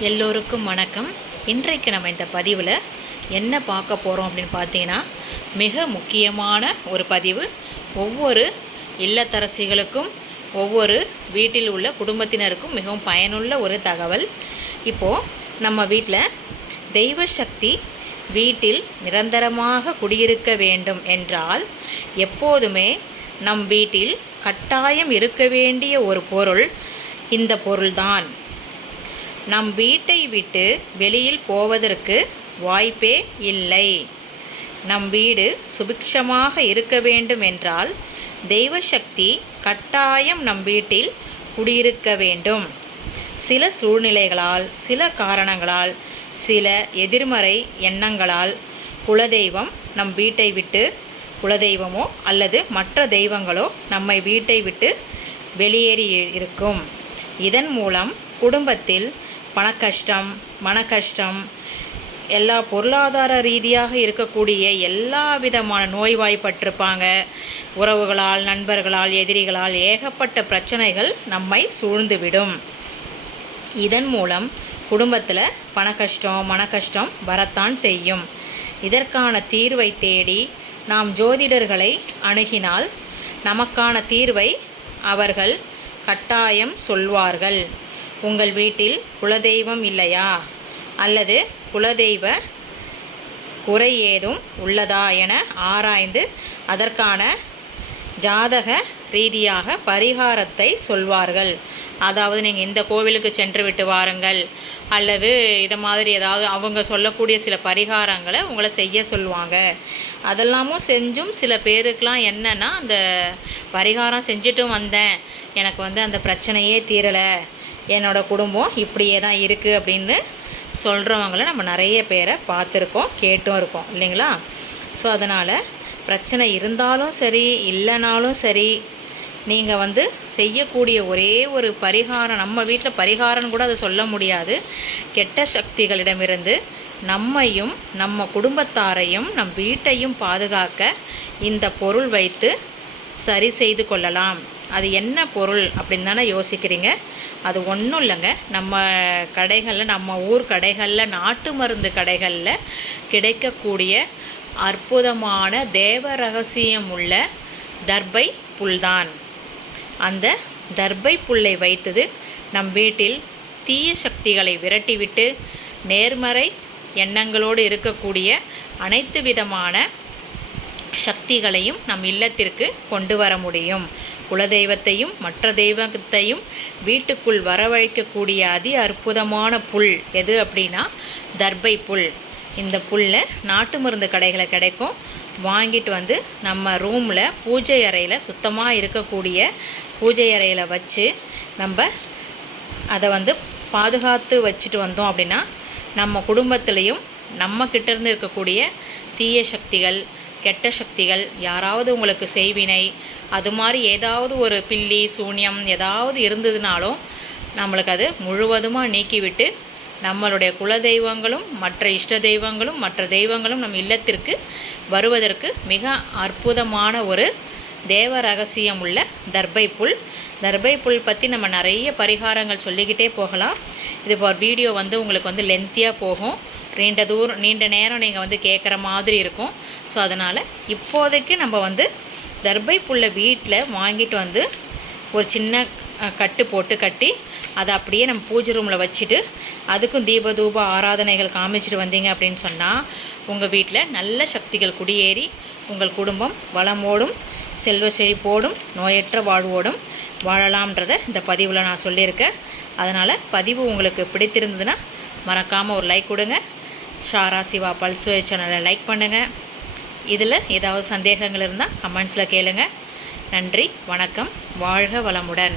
எல்லோருக்கும் வணக்கம். இன்றைக்கு நம்ம இந்த பதிவில் என்ன பார்க்க போகிறோம் அப்படின்னு பார்த்தீங்கன்னா மிக முக்கியமான ஒரு பதிவு. ஒவ்வொரு இல்லத்தரசிகளுக்கும் ஒவ்வொரு வீட்டில் உள்ள குடும்பத்தினருக்கும் மிகவும் பயனுள்ள ஒரு தகவல். இப்போது நம்ம வீட்டில் தெய்வ சக்தி வீட்டில் நிரந்தரமாக குடியிருக்க வேண்டும் என்றால் எப்போதுமே நம் வீட்டில் கட்டாயம் இருக்க வேண்டிய ஒரு பொருள் இந்த பொருள்தான். நம் வீட்டை விட்டு வெளியில் போவதற்கு வாய்ப்பே இல்லை. நம் வீடு சுபிக்ஷமாக இருக்க வேண்டும் என்றால் தெய்வ சக்தி கட்டாயம் நம் வீட்டில் குடியிருக்க வேண்டும். சில சூழ்நிலைகளால் சில காரணங்களால் சில எதிர்மறை எண்ணங்களால் குலதெய்வம் நம் வீட்டை விட்டு குலதெய்வமோ அல்லது மற்ற தெய்வங்களோ நம்மை வீட்டை விட்டு வெளியேறி இருக்கும் இதன் மூலம் குடும்பத்தில் பணக்கஷ்டம் மனக்கஷ்டம் எல்லா பொருளாதார ரீதியாக இருக்கக்கூடிய எல்லா விதமான நோய்வாய்ப்பட்டிருப்பாங்க. உறவுகளால் நண்பர்களால் எதிரிகளால் ஏகப்பட்ட பிரச்சனைகள் நம்மை சூழ்ந்துவிடும். இதன் மூலம் குடும்பத்தில் பணக்கஷ்டம் மனக்கஷ்டம் வரத்தான் செய்யும். இதற்கான தீர்வை தேடி நாம் ஜோதிடர்களை அணுகினால் நமக்கான தீர்வை அவர்கள் கட்டாயம் சொல்வார்கள். உங்கள் வீட்டில் குலதெய்வம் இல்லையா? அல்லது குலதெய்வ குறை ஏதும் உள்ளதா என ஆராய்ந்து அதற்கான ஜாதக ரீதியாக பரிகாரத்தை சொல்வார்கள். அதாவது நீங்கள் இந்த கோவிலுக்கு சென்று விட்டு வாருங்கள். அல்லது இதை மாதிரி ஏதாவது அவங்க சொல்லக்கூடிய சில பரிகாரங்களை உங்களை செய்ய சொல்லுவாங்க. அதெல்லாமும் செஞ்சும் சில பேருக்கெலாம் என்னென்னா அந்த பரிகாரம் செஞ்சுட்டும் வந்தேன். எனக்கு வந்து அந்த பிரச்சனையே தீரலை. என்னோடய குடும்பம் இப்படியே தான் இருக்குது அப்படின்னு சொல்கிறவங்கள நம்ம நிறைய பேரை பார்த்துருக்கோம் கேட்டும் இருக்கோம் இல்லைங்களா? ஸோ அதனால் பிரச்சனை இருந்தாலும் சரி இல்லைனாலும் சரி நீங்கள் வந்து செய்யக்கூடிய ஒரே ஒரு பரிகாரம் நம்ம வீட்டில் பரிகாரம்னு கூட அதை சொல்ல முடியாது. கெட்ட சக்திகளிடமிருந்து நம்மையும் நம்ம குடும்பத்தாரையும் நம் வீட்டையும் பாதுகாக்க இந்த பொருள் வைத்து சரி செய்து கொள்ளலாம். அது என்ன பொருள் அப்படின்னு தானே யோசிக்கிறீங்க? அது ஒன்றும் இல்லைங்க. நம்ம கடைகளில் நம்ம ஊர் கடைகளில் நாட்டு மருந்து கடைகளில் கிடைக்கக்கூடிய அற்புதமான தேவ ரகசியம் உள்ள தர்பை புல்தான். அந்த தர்பை புல்லை வைத்தது நம் வீட்டில் தீய சக்திகளை விரட்டிவிட்டு நேர்மறை எண்ணங்களோடு இருக்கக்கூடிய அனைத்து விதமான சக்திகளையும் நம் இல்லத்திற்கு கொண்டு வர முடியும். குலதெய்வத்தையும் மற்ற தெய்வத்தையும் வீட்டுக்குள் வரவழைக்கக்கூடிய அதி அற்புதமான புல் எது அப்படின்னா தர்பை புல். இந்த புல்லை நாட்டு மருந்து கடைகளை கிடைக்கும். வாங்கிட்டு வந்து நம்ம ரூமில் பூஜை அறையில் சுத்தமாக இருக்கக்கூடிய பூஜை அறையில் வச்சு நம்ம அதை வந்து பாதுகாத்து வச்சுட்டு வந்தோம் அப்படின்னா நம்ம குடும்பத்துலேயும் நம்ம கிட்டேருந்து இருக்கக்கூடிய தீய சக்திகள் கெட்ட சக்திகள் யாராவது உங்களுக்கு செய்வினை அது மாதிரி ஏதாவது ஒரு பில்லி சூன்யம் ஏதாவது இருந்ததுனாலும் நம்மளுக்கு அது முழுவதுமாக நீக்கிவிட்டு நம்மளுடைய குல தெய்வங்களும் மற்ற இஷ்ட தெய்வங்களும் மற்ற தெய்வங்களும் நம் இல்லத்திற்கு வருவதற்கு மிக அற்புதமான ஒரு தேவ ரகசியம் உள்ள தர்பை புல். தர்பை புல் பற்றி நம்ம நிறைய பரிகாரங்கள் சொல்லிக்கிட்டே போகலாம். இது வீடியோ வந்து உங்களுக்கு வந்து லென்த்தியாக போகும். நீண்ட தூரம் நீண்ட நேரம் நீங்கள் வந்து கேட்குற மாதிரி இருக்கும். ஸோ அதனால் இப்போதைக்கு நம்ம வந்து தர்பை புல்லை வீட்டில் வாங்கிட்டு வந்து ஒரு சின்ன கட்டு போட்டு கட்டி அதை அப்படியே நம்ம பூஜை ரூமில் வச்சுட்டு அதுக்கும் தீப தூப ஆராதனைகள் காமிச்சிட்டு வந்தீங்க அப்படின்னு சொன்னால் உங்கள் வீட்டில் நல்ல சக்திகள் குடியேறி உங்கள் குடும்பம் வளமோடும் செல்வ செழிப்போடும் நோயற்ற வாழ்வோடும் வாழலாம்ன்றதை இந்த பதிவில் நான் சொல்லியிருக்கேன். அதனால் பதிவு உங்களுக்கு பிடித்திருந்ததுன்னா மறக்காமல் ஒரு லைக் கொடுங்க. ஷாரா சிவா பல்சுவை சேனலை லைக் பண்ணுங்கள் இதில் ஏதாவது சந்தேகங்கள் இருந்தால் கமெண்ட்ஸில் கேளுங்கள் நன்றி வணக்கம் வாழ்க வளமுடன்.